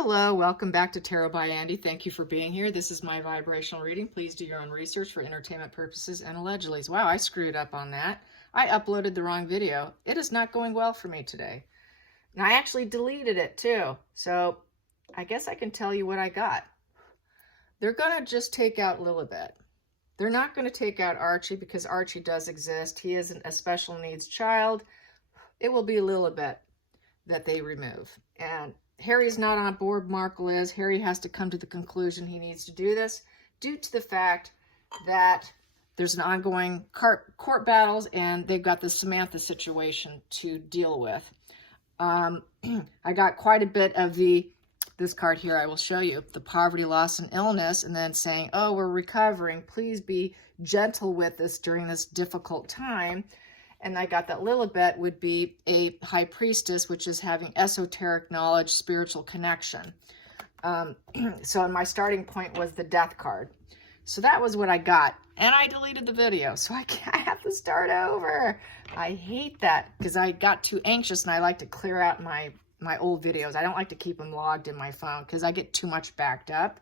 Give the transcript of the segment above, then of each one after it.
Hello, welcome back to Tarot by Andy. Thank you for being here. This is my vibrational reading. Please do your own research for entertainment purposes and allegedly. Wow, I screwed up on that. I uploaded the wrong video. It is not going well for me today. And I actually deleted it too. So I guess I can tell you what I got. They're going to just take out Lilibet. They're not going to take out Archie because Archie does exist. He isn't a special needs child. It will be Lilibet that they remove. And Harry's not on board, Markle is. Harry has to come to the conclusion he needs to do this due to the fact that there's an ongoing court battles and they've got the Samantha situation to deal with. I got quite a bit of this card here I will show you, the poverty, loss, and illness, and then saying, oh, we're recovering. Please be gentle with us during this difficult time. And I got that Lilibet would be a high priestess, which is having esoteric knowledge, spiritual connection. So my starting point was the death card. So that was what I got. And I deleted the video, so I have to start over. I hate that because I got too anxious and I like to clear out my old videos. I don't like to keep them logged in my phone because I get too much backed up.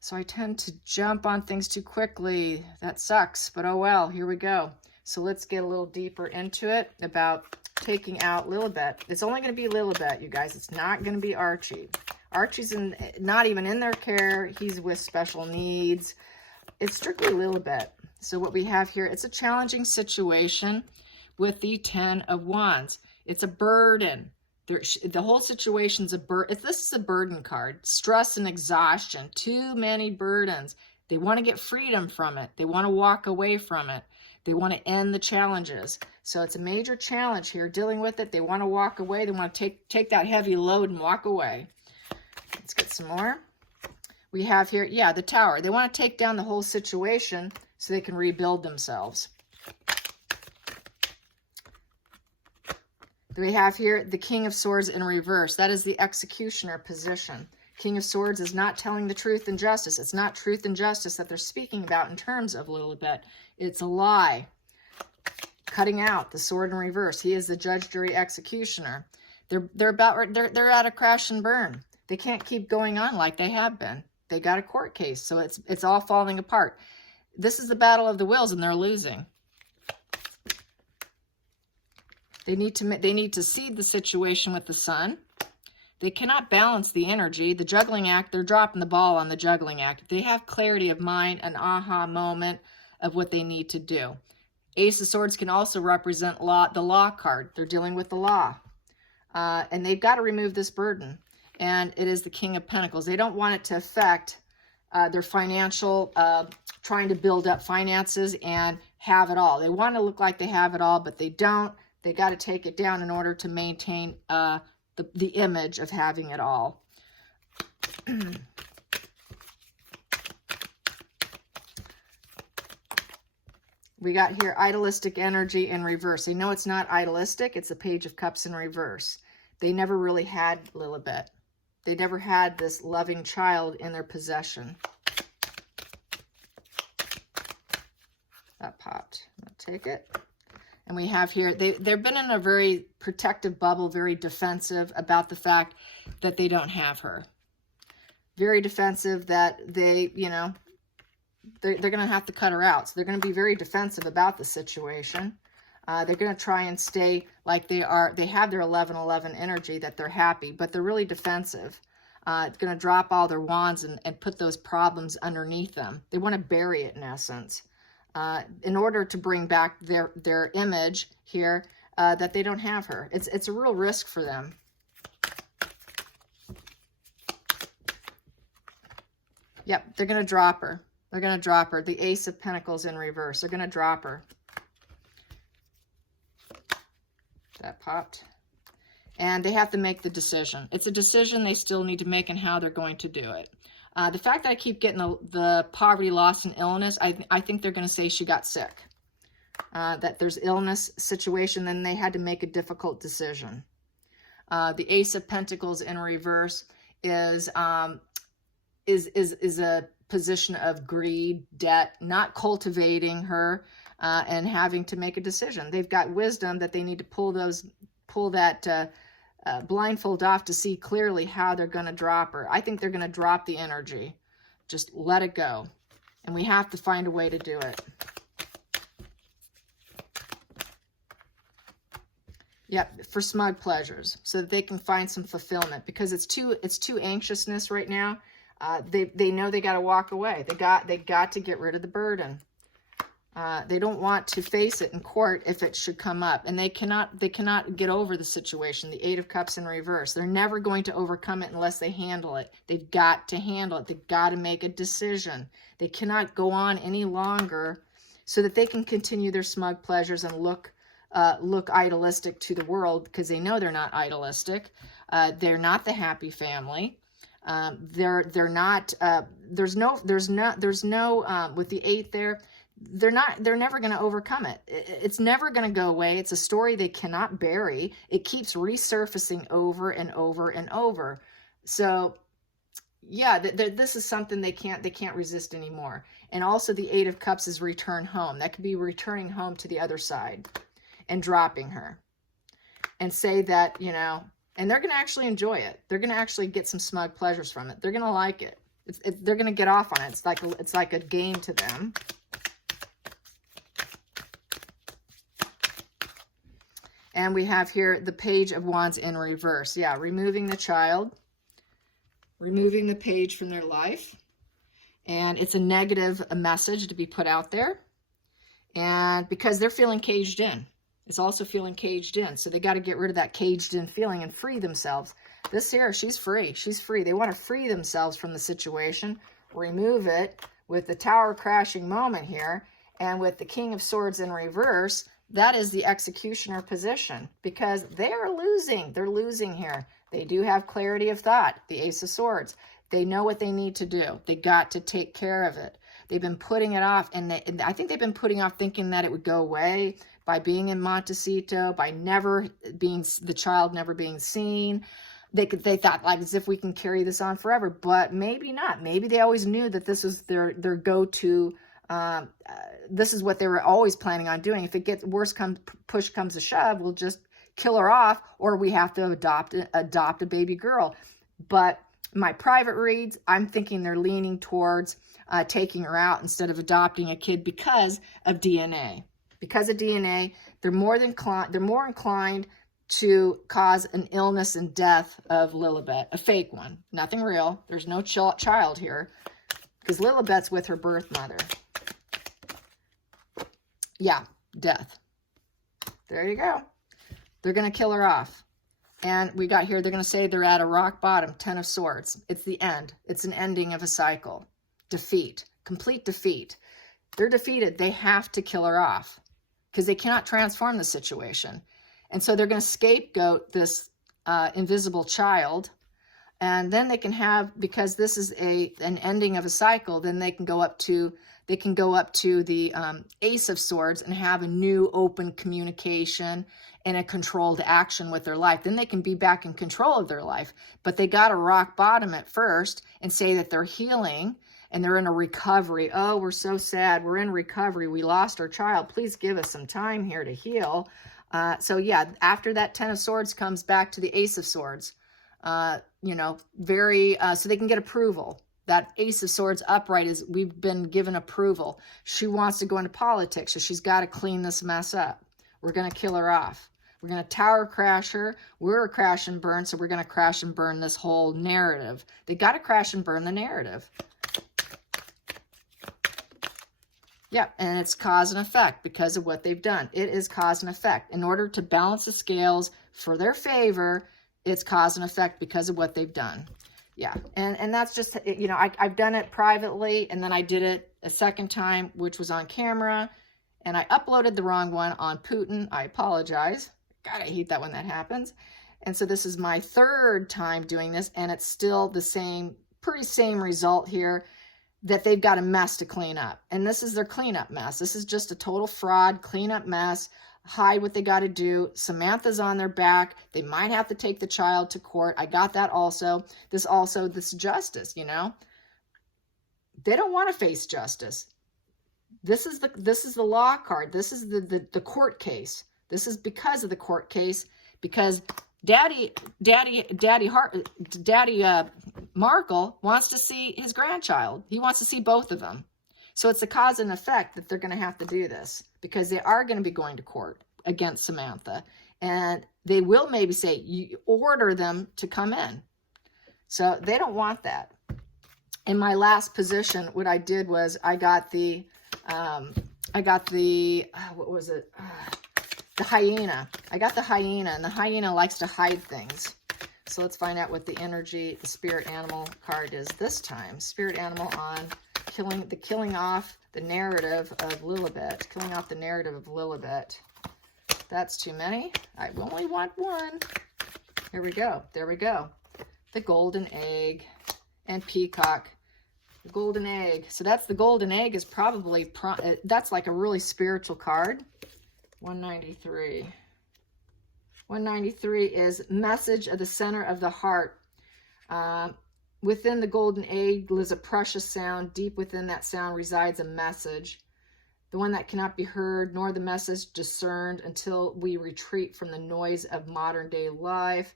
So I tend to jump on things too quickly. That sucks, but oh well, here we go. So let's get a little deeper into it about taking out Lilibet. It's only going to be Lilibet, you guys. It's not going to be Archie. Archie's not even in their care. He's with special needs. It's strictly Lilibet. So what we have here, it's a challenging situation with the 10 of Wands. It's a burden. The whole situation's a burden. This is a burden card. Stress and exhaustion. Too many burdens. They want to get freedom from it. They want to walk away from it. They want to end the challenges. So it's a major challenge here, dealing with it. They want to walk away. They want to take that heavy load and walk away. Let's get some more. We have here, yeah, the Tower. They want to take down the whole situation so they can rebuild themselves. We have here the King of Swords in reverse. That is the executioner position. King of Swords is not telling the truth and justice. It's not truth and justice that they're speaking about in terms of Lilibet. It's a lie. Cutting out the sword in reverse. He is the judge, jury, executioner. They're at a crash and burn. They can't keep going on like they have been. They got a court case, so it's all falling apart. This is the battle of the wills, and they're losing. They need to seed the situation with the Sun. They cannot balance the energy. The juggling act, they're dropping the ball on the juggling act. They have clarity of mind, an aha moment of what they need to do. Ace of Swords can also represent the law card. They're dealing with the law. And they've got to remove this burden. And it is the King of Pentacles. They don't want it to affect their financial, trying to build up finances and have it all. They want to look like they have it all, but they don't. They got to take it down in order to maintain the image of having it all. We got here idealistic energy in reverse. They know it's not idealistic. It's a Page of Cups in reverse. They never really had Lilibet. They never had this loving child in their possession. That popped. I'll take it. And we have here, they've been in a very protective bubble, very defensive about the fact that they don't have her. Very defensive that they, they're going to have to cut her out. So they're going to be very defensive about the situation. They're going to try and stay like they are. They have their 11-11 energy that they're happy, but they're really defensive. It's going to drop all their wands and put those problems underneath them. They want to bury it in essence. In order to bring back their image here, that they don't have her. It's a real risk for them. Yep, they're going to drop her. They're going to drop her. The Ace of Pentacles in reverse. They're going to drop her. That popped. And they have to make the decision. It's a decision they still need to make and how they're going to do it. The fact that I keep getting the poverty, loss, and illness, I think they're going to say she got sick. That there's illness situation, then they had to make a difficult decision. The Ace of Pentacles in reverse is a position of greed, debt, not cultivating her, and having to make a decision. They've got wisdom that they need to pull that blindfold off to see clearly how they're going to drop her. I think they're going to drop the energy. Just let it go. And we have to find a way to do it. Yep, for smug pleasures, so that they can find some fulfillment, because it's too anxiousness right now. They know they got to walk away. They got to get rid of the burden. They don't want to face it in court if it should come up, and they cannot get over the situation. The Eight of Cups in reverse. They're never going to overcome it unless they handle it. They've got to handle it. They've got to make a decision. They cannot go on any longer, so that they can continue their smug pleasures and look idealistic to the world, because they know they're not idealistic. They're not the happy family. They're not. There's no with the 8 there. They're never going to overcome it. It's never going to go away. It's a story they cannot bury. It keeps resurfacing over and over and over. So yeah, this is something they can't resist anymore. And also the 8 of Cups is return home. That could be returning home to the other side and dropping her, and say that, you know, and they're going to actually enjoy it. They're going to actually get some smug pleasures from it. They're going to like it. They're going to get off on it. It's like a game to them. And we have here the Page of Wands in reverse. Yeah, removing the child, removing the page from their life. And it's a negative message to be put out there. And because they're feeling caged in. It's also feeling caged in. So they got to get rid of that caged in feeling and free themselves. This here, she's free. She's free. They want to free themselves from the situation, remove it with the Tower crashing moment here. And with the King of Swords in reverse, that is the executioner position, because they are losing. They're losing here. They do have clarity of thought, the Ace of Swords. They know what they need to do. They got to take care of it. They've been putting it off, and I think they've been putting off thinking that it would go away by being in Montecito, by never being, the child never being seen. They thought, like, as if we can carry this on forever, but maybe not. Maybe they always knew that this was their go-to. This is what they were always planning on doing. If it gets worse, push comes to shove, we'll just kill her off, or we have to adopt a baby girl. But my private reads, I'm thinking they're leaning towards taking her out instead of adopting a kid because of DNA. Because of DNA, they're more inclined to cause an illness and death of Lilibet, a fake one, nothing real. There's no child here, because Lilibet's with her birth mother. Yeah, death. There you go. They're going to kill her off. And we got here, they're going to say they're at a rock bottom, 10 of Swords. It's the end. It's an ending of a cycle. Defeat. Complete defeat. They're defeated. They have to kill her off, because they cannot transform the situation. And so they're going to scapegoat this invisible child. And then they can have, because this is an ending of a cycle, then they can go up to the Ace of Swords and have a new open communication and a controlled action with their life. Then they can be back in control of their life. But they got to rock bottom at first and say that they're healing and they're in a recovery. Oh, we're so sad. We're in recovery. We lost our child. Please give us some time here to heal. So yeah, after that 10 of Swords comes back to the Ace of Swords. You know, so they can get approval. That Ace of Swords upright is, we've been given approval. She wants to go into politics, so she's got to clean this mess up. We're going to kill her off. We're going to tower crash her. We're a crash and burn, so we're going to crash and burn this whole narrative. They got to crash and burn the narrative. Yeah, and it's cause and effect because of what they've done. It is cause and effect. In order to balance the scales for their favor, it's cause and effect because of what they've done. Yeah, and that's just, you know, I've done it privately, and then I did it a second time, which was on camera, and I uploaded the wrong one on Putin. I apologize. God, I hate that when that happens. And so this is my third time doing this, and it's still the same, pretty same result here, that they've got a mess to clean up. And this is their cleanup mess. This is just a total fraud cleanup mess. Hide what they got to do. Samantha's on their back. They might have to take the child to court. I got that also. This justice, you know. They don't want to face justice. This is the law card. This is the court case. This is because of the court case, because Daddy Markle wants to see his grandchild. He wants to see both of them. So it's a cause and effect that they're going to have to do this, because they are going to be going to court against Samantha. And they will maybe say, you order them to come in. So they don't want that. In my last position, what I did was I got the what was it? The hyena. I got the hyena, and the hyena likes to hide things. So let's find out what the energy, the spirit animal card is this time. Spirit animal on killing off the narrative of Lilibet. Killing off the narrative of Lilibet. That's too many. I only want one. Here we go. There we go. The golden egg and peacock. The golden egg. So that's the golden egg is probably, that's like a really spiritual card. 193. 193 is message of the center of the heart. Within the golden egg lives a precious sound. Deep within that sound resides a message. The one that cannot be heard, nor the message discerned until we retreat from the noise of modern day life.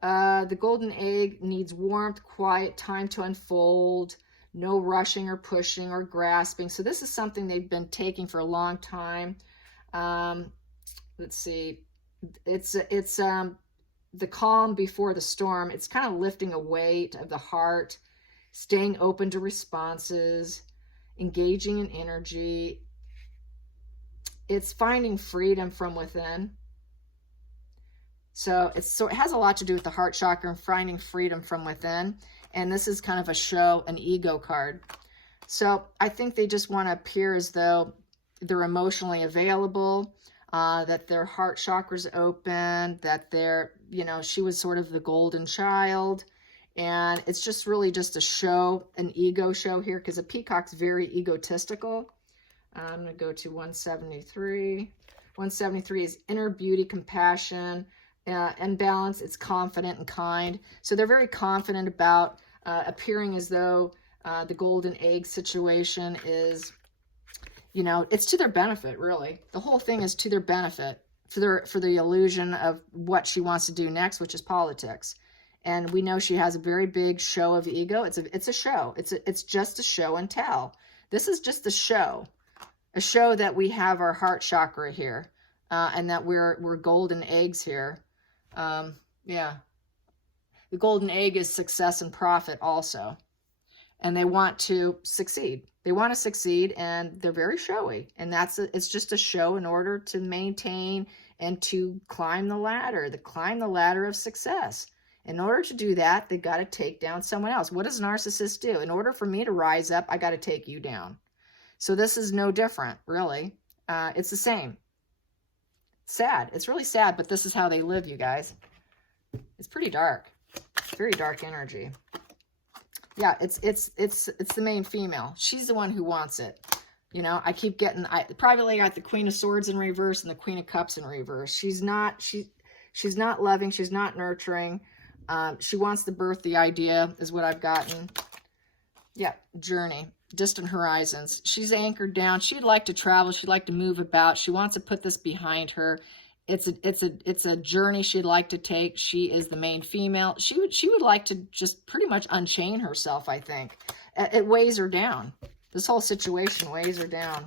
The golden egg needs warmth, quiet, time to unfold. No rushing or pushing or grasping. So this is something they've been taking for a long time. Let's see. It's the calm before the storm. It's kind of lifting a weight of the heart, staying open to responses, engaging in energy. It's finding freedom from within. So it has a lot to do with the heart chakra and finding freedom from within. And this is kind of a show, an ego card. So I think they just want to appear as though they're emotionally available, that their heart chakra's open, that they're, you know, she was sort of the golden child. And it's just really just a show, an ego show here, because a peacock's very egotistical. I'm going to go to 173. 173 is inner beauty, compassion, and balance. It's confident and kind. So they're very confident about appearing as though the golden egg situation is, you know, it's to their benefit, really. The whole thing is to their benefit for the illusion of what she wants to do next, which is politics. And we know she has a very big show of ego. It's a show. It's just a show and tell. This is just a show that we have our heart chakra here, and that we're golden eggs here. Yeah. The golden egg is success and profit also. And they want to succeed. They want to succeed, and they're very showy. And it's just a show in order to maintain and to climb the ladder of success. In order to do that, they've got to take down someone else. What does narcissists do? In order for me to rise up, I got to take you down. So this is no different, really. It's the same. Sad. It's really sad, but this is how they live, you guys. It's pretty dark. Very dark energy. Yeah, it's the main female. She's the one who wants it. You know, I keep getting, privately got the Queen of Swords in reverse and the Queen of Cups in reverse. She's not loving. She's not nurturing. She wants to birth the idea is what I've gotten. Yeah, journey, distant horizons. She's anchored down. She'd like to travel. She'd like to move about. She wants to put this behind her. It's a journey she'd like to take. She is the main female. She would like to just pretty much unchain herself, I think. It weighs her down. This whole situation weighs her down.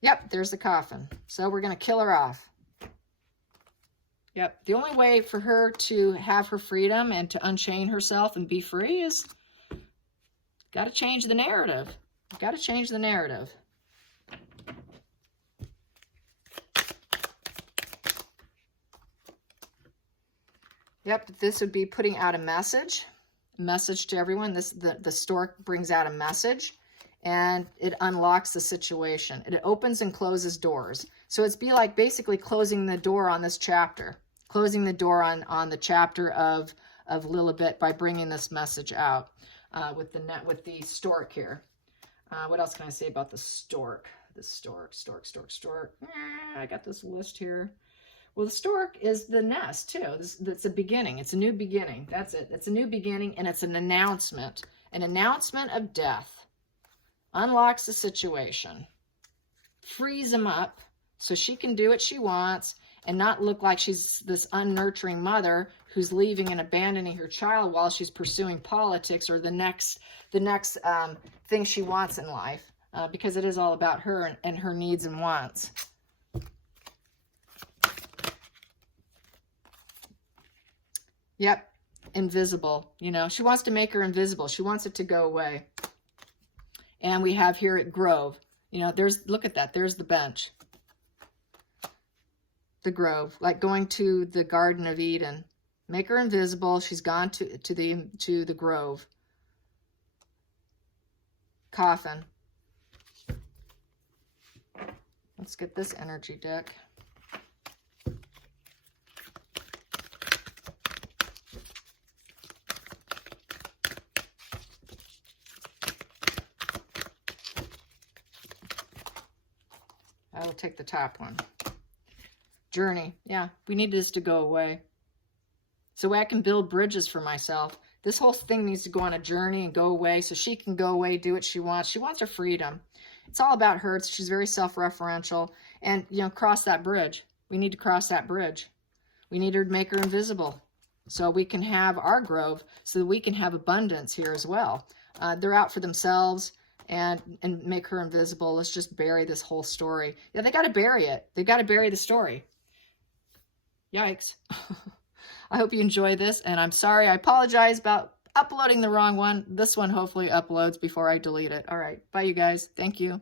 Yep, there's the coffin. So we're going to kill her off. Yep, the only way for her to have her freedom and to unchain herself and be free is got to change the narrative. Got to change the narrative. Yep, this would be putting out a message to everyone. The stork brings out a message, and it unlocks the situation. It opens and closes doors. So it's like basically closing the door on this chapter, closing the door on the chapter of Lilibet by bringing this message out with the stork here. What else can I say about the stork? The stork. I got this list here. Well, the stork is the nest, too. That's a beginning. It's a new beginning. That's it. It's a new beginning, and it's an announcement. An announcement of death. Unlocks the situation. frees them up so she can do what she wants and not look like she's this unnurturing mother who's leaving and abandoning her child while she's pursuing politics or the next thing she wants in life, because it is all about her and her needs and wants. Yep, invisible. You know, she wants to make her invisible. She wants it to go away. And we have here at Grove. You know, look at that. There's the bench. The Grove, like going to the Garden of Eden. Make her invisible. She's gone to the Grove. Coffin. Let's get this energy deck. I will take the top one. Journey. Yeah, we need this to go away. So I can build bridges for myself. This whole thing needs to go on a journey and go away so she can go away, do what she wants. She wants her freedom. It's all about her. She's very self-referential. And, you know, cross that bridge. We need to cross that bridge. We need her to make her invisible so we can have our Grove, so that we can have abundance here as well. They're out for themselves. And make her invisible. Let's just bury this whole story. Yeah, they got to bury it. They got to bury the story. Yikes. I hope you enjoy this, and I'm sorry. I apologize about uploading the wrong one. This one hopefully uploads before I delete it. All right. Bye, you guys. Thank you.